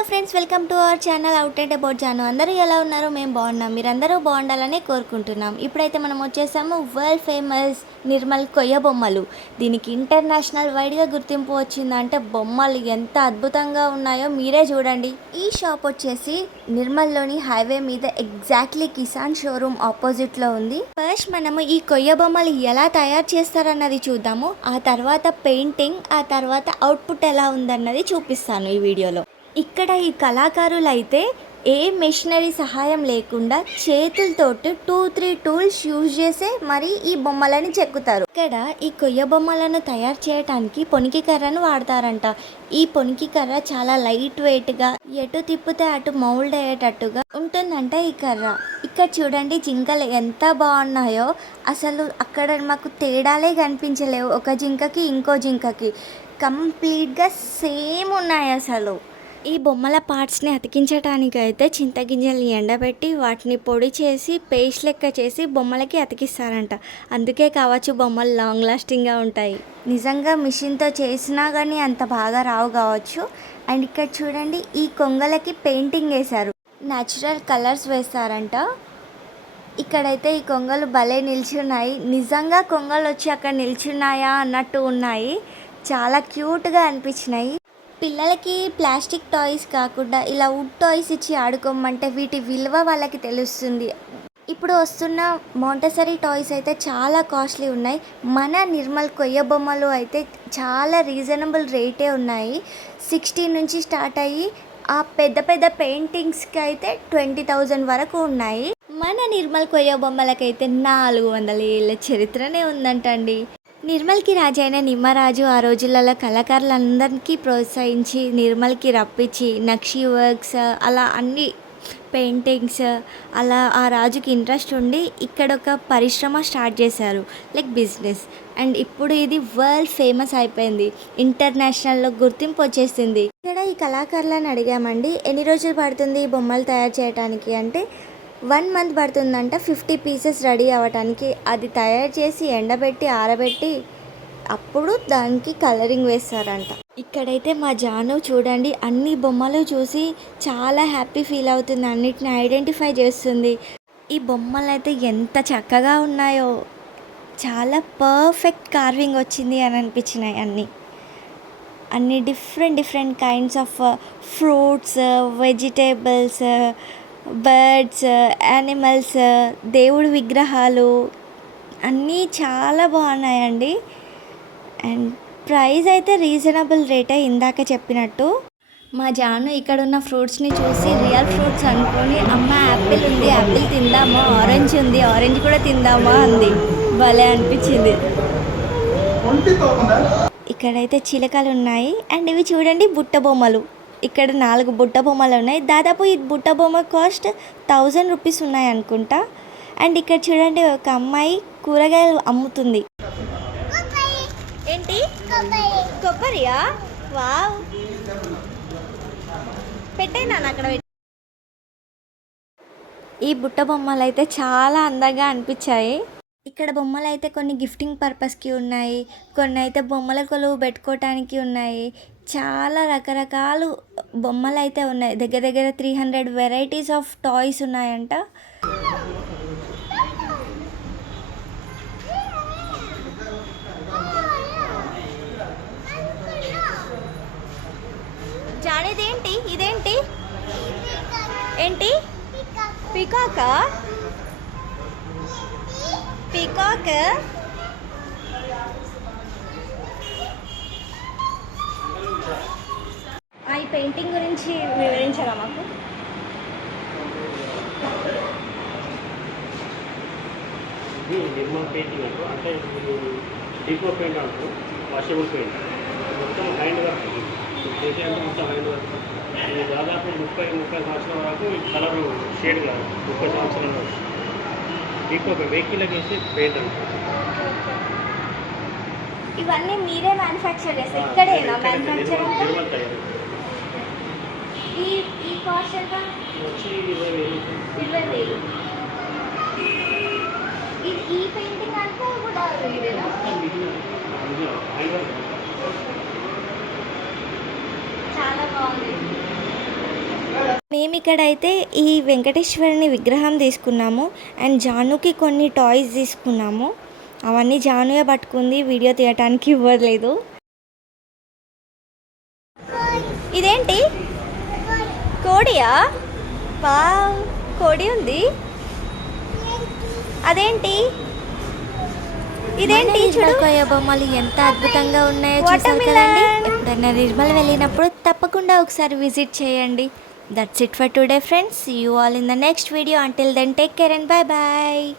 Hello friends welcome to our channel out and about channel అందరూ ఎలా ఉన్నారో మేము బాగున్నాం మీరందరూ బాగుండాలని కోరుకుంటున్నాం ఇప్పుడైతే మనం వచ్చేసాము వరల్డ్ ఫేమస్ నిర్మల్ కొయ్య బొమ్మలు దీనికి ఇంటర్నేషనల్ వైడ్గా గుర్తింపు వచ్చిందంటే బొమ్మలు ఎంత అద్భుతంగా ఉన్నాయో మీరే చూడండి ఈ షాప్ వచ్చేసి నిర్మల్లోని హైవే మీద ఎగ్జాక్ట్లీ కిసాన్ షోరూమ్ ఆపోజిట్లో ఉంది ఫస్ట్ మనము ఈ కొయ్య బొమ్మలు ఎలా తయారు చేస్తారన్నది చూద్దాము ఆ తర్వాత పెయింటింగ్ ఆ తర్వాత అవుట్పుట్ ఎలా ఉందన్నది చూపిస్తాను ఈ వీడియోలో ఇక్కడ ఈ కళాకారులైతే ఏ మెషినరీ సహాయం లేకుండా చేతులతో టూ త్రీ టూల్స్ యూజ్ చేసే మరి ఈ బొమ్మలని చెక్కుతారు ఇక్కడ ఈ కొయ్య బొమ్మలను తయారు చేయడానికి పొనికి కర్రను వాడతారంట ఈ పొనికి కర్ర చాలా లైట్ వెయిట్గా ఎటు తిప్పితే అటు మౌల్డ్ అయ్యేటట్టుగా ఉంటుందంట ఈ కర్ర ఇక్కడ చూడండి జింకలు ఎంత బాగున్నాయో అసలు అక్కడ మాకు తేడాలే కనిపించలేవు ఒక జింకకి ఇంకో జింకకి కంప్లీట్గా సేమ్ ఉన్నాయి అసలు ఈ బొమ్మల పార్ట్స్ని అతికించడానికైతే చింతగింజల్ని ఎండబెట్టి వాటిని పొడి చేసి పేస్ట్ లెక్క చేసి బొమ్మలకి అతికిస్తారంట అందుకే కావచ్చు బొమ్మలు లాంగ్ లాస్టింగ్గా ఉంటాయి నిజంగా మిషన్తో చేసినా కానీ అంత బాగా రావు కావచ్చు అండ్ ఇక్కడ చూడండి ఈ కొంగలకి పెయింటింగ్ వేశారు న్యాచురల్ కలర్స్ వేస్తారంట ఇక్కడైతే ఈ కొంగలు భలే నిల్చున్నాయి నిజంగా కొంగలు వచ్చి అక్కడ నిల్చున్నాయా అన్నట్టు ఉన్నాయి చాలా క్యూట్గా అనిపించినాయి పిల్లలకి ప్లాస్టిక్ టాయ్స్ కాకుండా ఇలా వుడ్ టాయ్స్ ఇచ్చి ఆడుకోమంటే వీటి విలువ వాళ్ళకి తెలుస్తుంది ఇప్పుడు వస్తున్న మాంటసరీ టాయ్స్ అయితే చాలా కాస్ట్లీ ఉన్నాయి మన నిర్మల్ కొయ్య బొమ్మలు అయితే చాలా రీజనబుల్ రేటే ఉన్నాయి సిక్స్టీ నుంచి స్టార్ట్ అయ్యి ఆ పెద్ద పెద్ద పెయింటింగ్స్కి అయితే ట్వంటీ థౌజండ్ వరకు ఉన్నాయి మన నిర్మల్ కొయ్య బొమ్మలకైతే నాలుగు వందల ఏళ్ళ చరిత్రనే ఉందంటండి నిర్మల్కి రాజైన నిమ్మరాజు ఆ రోజులలో కళాకారులందరికీ ప్రోత్సహించి నిర్మల్కి రప్పించి నక్షి వర్క్స్ అలా అన్ని పెయింటింగ్స్ అలా ఆ రాజుకి ఇంట్రెస్ట్ ఉండి ఇక్కడ ఒక పరిశ్రమ స్టార్ట్ చేశారు లైక్ బిజినెస్ అండ్ ఇప్పుడు ఇది వరల్డ్ ఫేమస్ అయిపోయింది ఇంటర్నేషనల్లో గుర్తింపు వచ్చేసింది ఇక్కడ ఈ కళాకారులను అడిగామండి ఎన్ని రోజులు పడుతుంది ఈ బొమ్మలు తయారు చేయడానికి అంటే వన్ మంత్ పడుతుందంట ఫిఫ్టీ పీసెస్ రెడీ అవ్వటానికి అది తయారు చేసి ఎండబెట్టి ఆరబెట్టి అప్పుడు దానికి కలరింగ్ వేస్తారంట ఇక్కడైతే మా జాను చూడండి అన్ని బొమ్మలు చూసి చాలా హ్యాపీ ఫీల్ అవుతుంది అన్నిటిని ఐడెంటిఫై చేస్తుంది ఈ బొమ్మలు అయితే ఎంత చక్కగా ఉన్నాయో చాలా పర్ఫెక్ట్ కార్వింగ్ వచ్చింది అని అనిపించినాయి అన్ని అన్ని different different kinds of fruits vegetables birds animals దేవుడి విగ్రహాలు అన్నీ చాలా బాగున్నాయండి అండ్ ప్రైస్ అయితే రీజనబుల్ రేటే ఇందాక చెప్పినట్టు మా జాను ఇక్కడ ఉన్న ఫ్రూట్స్ని చూసి రియల్ ఫ్రూట్స్ అనుకొని అమ్మ యాపిల్ ఉంది యాపిల్ తిందామా ఆరెంజ్ ఉంది ఆరెంజ్ కూడా తిందామా అంది భలే అనిపించింది ఇక్కడైతే చిలకలు ఉన్నాయి అండ్ ఇవి చూడండి బుట్ట బొమ్మలు ఇక్కడ నాలుగు బుట్ట బొమ్మలు ఉన్నాయి దాదాపు ఈ బుట్ట బొమ్మ కాస్ట్ థౌజండ్ రూపీస్ ఉన్నాయి అనుకుంటా అండ్ ఇక్కడ చూడండి ఒక అమ్మాయి కూరగాయలు అమ్ముతుంది ఏంటి కొబ్బరియా వావ్ పెట్టాను అక్కడ ఈ బుట్ట బొమ్మలు అయితే చాలా అందంగా అనిపించాయి ఇక్కడ బొమ్మలు అయితే కొన్ని గిఫ్టింగ్ పర్పస్కి ఉన్నాయి కొన్ని అయితే బొమ్మల కొలువు పెట్టుకోవటానికి ఉన్నాయి చాలా రకరకాలు బొమ్మలు అయితే ఉన్నాయి దగ్గర దగ్గర three hundred varieties of toys ఉన్నాయంట ఇదేంటి ఏంటి పికాకా పీకాక్ ఈ పెయింటింగ్ గురించి వివరించారా మాకు ఇది నిర్మల్ పెయింటింగ్ అంటూ అంటే డీపో పెయింట్ అంటూ వాషబుల్ పెయింట్ మొత్తం హ్యాండ్ వర్క్ చేసే మొత్తం హ్యాండ్ వర్క్ ఇది దాదాపు ముప్పై ముప్పై సంవత్సరాల వరకు కలర్ షేడ్ కాదు ముప్పై సంవత్సరాల వరకు మీకు వెహికల్ చేసి పేరు ఇవన్నీ మీరే మ్యానుఫ్యాక్చర్ చేస్తారు ఇక్కడేనా మ్యానుఫ్యాక్చర్ ఈ ఈ కాస్ట్ ఎంత ఇరవై వేలు ఈ పెయింటింగ్ అంతా కూడా ఇదేనా మేము ఇక్కడైతే ఈ వెంకటేశ్వరుని విగ్రహం తీసుకున్నాము అండ్ జానుకి కొన్ని టాయ్స్ తీసుకున్నాము అవన్నీ జానుయే పట్టుకుంది వీడియో తీయటానికి ఇవ్వలేదు ఇదేంటి కోడియా బా కోడి ఉంది అదేంటి ఇదేంటి బొమ్మలు ఎంత అద్భుతంగా ఉన్నాయో చూసారు కదండి ఎప్పుడైనా నిర్మల్ వెళ్ళినప్పుడు తప్పకుండా ఒకసారి విజిట్ చేయండి That's it for today, friends. See you all in the next video. Until then, take care and bye bye.